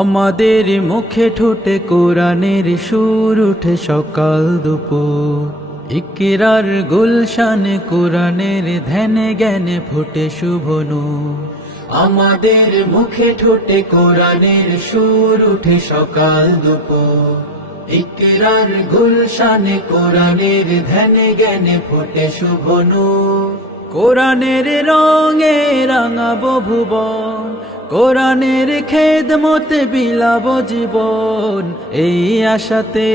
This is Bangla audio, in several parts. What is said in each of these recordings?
আমাদের মুখে ঠোঁটে কোরআনের সুর উঠে সকাল দুপুর, ইকরার গুলশানে কোরআনের ধ্যানে জ্ঞানে ফুটে শুভ নূর। আমাদের মুখে ঠোঁটে কোরআনের সুর উঠে সকাল দুপুর, ইকরার গুলশানে কোরআনের ধ্যানে জ্ঞানে ফুটে শুভ নূর। কোরআনের রঙে রাঙাবো ভুবন, কোরআনের খেদমতে বিলাব জীবন, এই আশাতে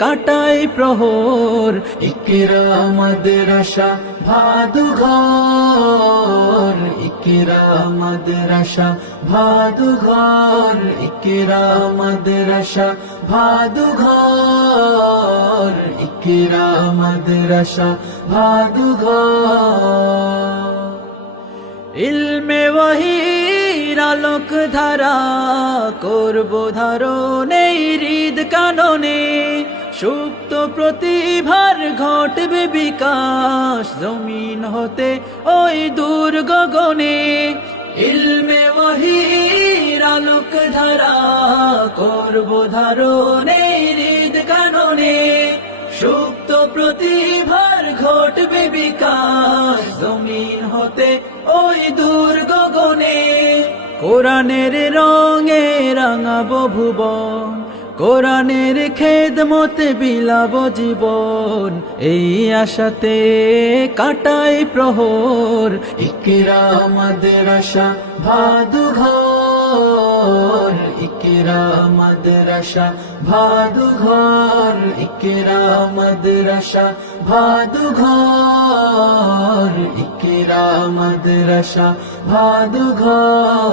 কাটাই প্রহর। ইকরা আমাদের আশা ভাদুঘর, ইকরা আমাদের আশা ভাদুঘর, ইকরা আমাদের আশা ভাদুঘর, ইকরা আমাদের আশা ভাদুঘর। ইলমে ওয়াহির আলোক ধারা করব ধারণ এই হৃদ কাননে, সুপ্ত প্রতিভার ঘটবে বিকাশ জমিন হতে ওই দূর গগনে। ইলমে ওয়াহির আলোক ধারা করব ধারণ এই হৃদ কাননে, সুপ্ত প্রতিভার ঘটবে বিকাশ জমিন হতে ওই দূর গগনে। কোরআনের রঙে রাঙাবো ভুবন, কোরআনের খেদমতে বিলাব জীবন, এই আশাতে কাটাই প্রহর। ইকরা আমাদের আশা ভাদুঘর, ইকরা আমাদের আশা ভাদুঘর, ইকরা আমাদের আশা ভাদুঘর, ইকরা আমাদের আশা ভাদুঘর।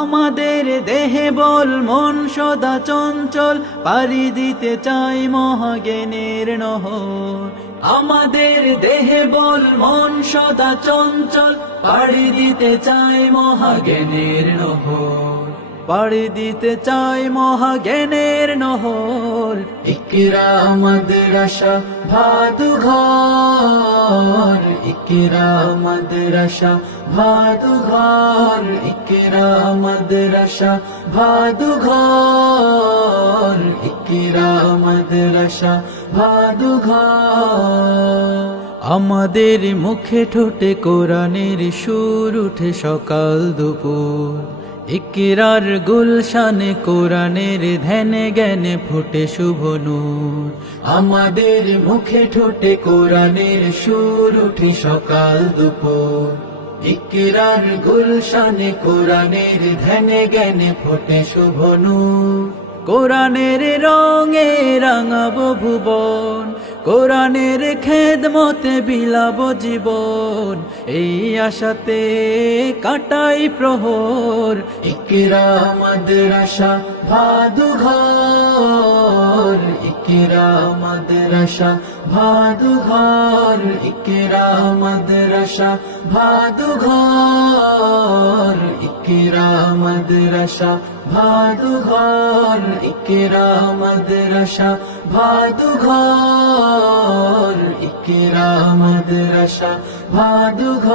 আমাদের দেহে বল মন সদা চঞ্চল, পাড়ি দিতে চাই মহাজ্ঞানের নহর। আমাদের দেহে বল মন সদা চঞ্চল, পাড়ি দিতে চাই মহাজ্ঞানের নহর, পাড়ি দিতে চাই মহাজ্ঞানের নহর। ইকরা আমাদের আশা ভাদুঘর, ইকরা আমাদের আশা ভাদুঘর, ইকরা আমাদের আশা ভাদুঘর, ইকরা আমাদের আশা ভাদুঘর। আমাদের মুখে ঠোঁটে কোরআনের সুর উঠে সকাল দুপুর, ইকরার গুলশানে কোরআনের ধ্যানে জ্ঞানে ফুটে শুভ নূর। আমাদের মুখে ঠোঁটে কোরআনের সুর উঠে সকাল দুপুর, ইকরার গুলশানে কোরআনের ধ্যানে জ্ঞানে ফুটে শুভ নূর। কোরআনের রঙে রাঙাবো ভুবন, কোরআনের খেদমতে বিলাব জীবন, এই আশাতে কাটাই প্রহর। ইকরা আমাদের আশা ভাদুঘর, ইকরা আমাদের আশা ভাদুঘর, ইকরা আমাদের আশা ভাদুঘর, ইকরা আমাদের আশা ভাদুঘর, ইকরা আমাদের আশা ভাদুঘর, ইকরা আমাদের আশা ভাদুঘর।